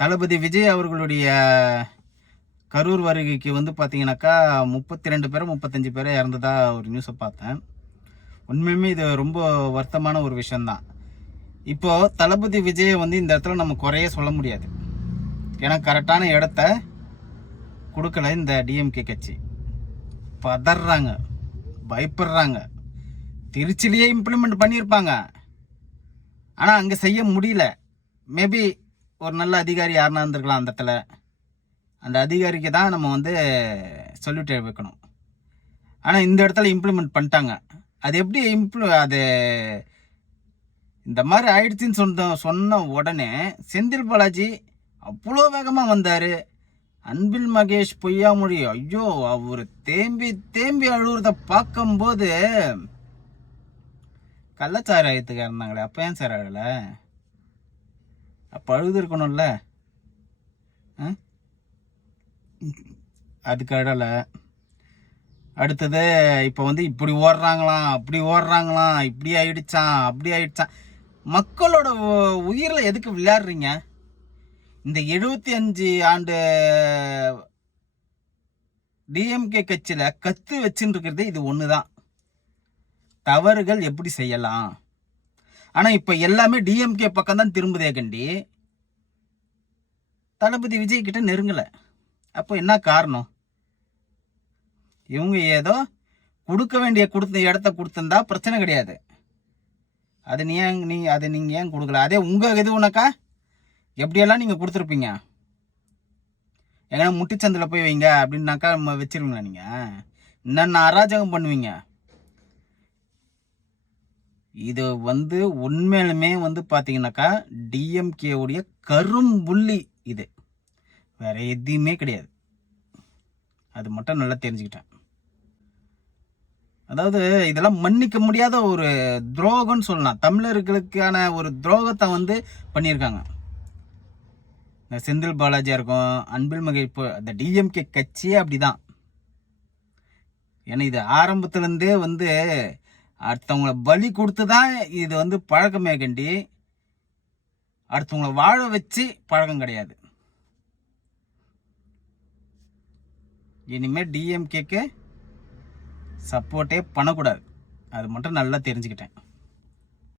தளபதி விஜய் அவர்களுடைய கரூர் வருகைக்கு வந்து பார்த்தீங்கன்னாக்கா 32 பேரோ 35 பேரோ இறந்ததா ஒரு நியூஸை பார்த்தேன். உண்மையுமே இது ரொம்ப வருத்தமான ஒரு விஷயந்தான். இப்போது தளபதி விஜயை வந்து இந்த இடத்துல நம்ம குறைய சொல்ல முடியாது. ஏன்னா கரெக்டான இடத்த கொடுக்கல இந்த டிஎம்கே கட்சி. பதறாங்க, பயப்படுறாங்க. திருச்சிலேயே இம்ப்ளிமெண்ட் பண்ணியிருப்பாங்க, ஆனால் அங்கே செய்ய முடியல. மேபி ஒரு நல்ல அதிகாரி யாருன்னா இருந்திருக்கலாம் அந்த இடத்துல. அந்த அதிகாரிக்கு தான் நம்ம வந்து சொல்லிட்டு வைக்கணும். ஆனால் இந்த இடத்துல இம்ப்ளிமெண்ட் பண்ணிட்டாங்க. அது எப்படி அது இந்த மாதிரி ஆயிடுச்சுன்னு சொன்ன உடனே செந்தில் பாலாஜி அவ்வளோ வேகமாக வந்தார். அன்பில் மகேஷ் பொய்யாமொழி, ஐயோ அவர் தேம்பி தேம்பி அழுகுறத பார்க்கும்போது கள்ளச்சாராயத்துக்கு இருந்தாங்களே, அப்போ ஏன் சார் அழலை? அப்போ அழுது இருக்கணும்ல. அதுக்கு அழலை. அடுத்தது இப்போ வந்து இப்படி ஓடுறாங்களாம், அப்படி ஓடுறாங்களாம், இப்படி ஆயிடுச்சான், அப்படி ஆயிடுச்சான். மக்களோட உயிரில் எதுக்கு விளையாடுறீங்க? இந்த 75 ஆண்டு டிஎம்கே கட்சியில் கத்து வச்சுன்னு இருக்கிறது இது ஒன்று தான். தவறுகள் எப்படி செய்யலாம். ஆனால் இப்போ எல்லாமே டிஎம்கே பக்கம் தான் திரும்புதே கண்டி தளபதி விஜய் கிட்ட நெருங்கலை. அப்போ என்ன காரணம்? இவங்க ஏதோ கொடுக்க வேண்டிய இடத்த கொடுத்துருந்தா பிரச்சனை கிடையாது. அது நீங்கள் ஏன் கொடுக்கல? அதே உங்கள் இது உனக்கா எப்படியெல்லாம் நீங்கள் கொடுத்துருப்பீங்க. எங்கன்னா முட்டிச்சந்தில் போய் வைங்க அப்படின்னாக்கா வச்சிருவீங்களா? நீங்கள் என்னென்ன அராஜகம் பண்ணுவீங்க. இது வந்து உண்மையிலுமே வந்து பார்த்தீங்கன்னாக்கா டிஎம்கேவுடைய கரும்புள்ளி இது, வேற எதுவுமே கிடையாது. அது மட்டும் நல்லா தெரிஞ்சுக்கிட்டேன். அதாவது இதெல்லாம் மன்னிக்க முடியாத ஒரு துரோகம்னு சொல்லலாம். தமிழர்களுக்கான ஒரு துரோகத்தை வந்து பண்ணியிருக்காங்க. செந்தில் பாலாஜியாக இருக்கும், அன்பில் மகேஷ், இப்போ அந்த டிஎம்கே கட்சியே அப்படிதான். ஏன்னா இது ஆரம்பத்துலேருந்தே வந்து அடுத்தவங்களை பலி கொடுத்து தான் இது வந்து பழக்கமே கண்டி அடுத்தவங்களை வாழ வச்சு பழக்கம் கிடையாது. இனிமேல் டிஎம்கேக்கு சப்போர்ட்டே பண்ணக்கூடாது. அது மட்டும் நல்லா தெரிஞ்சுக்கிட்டேன்.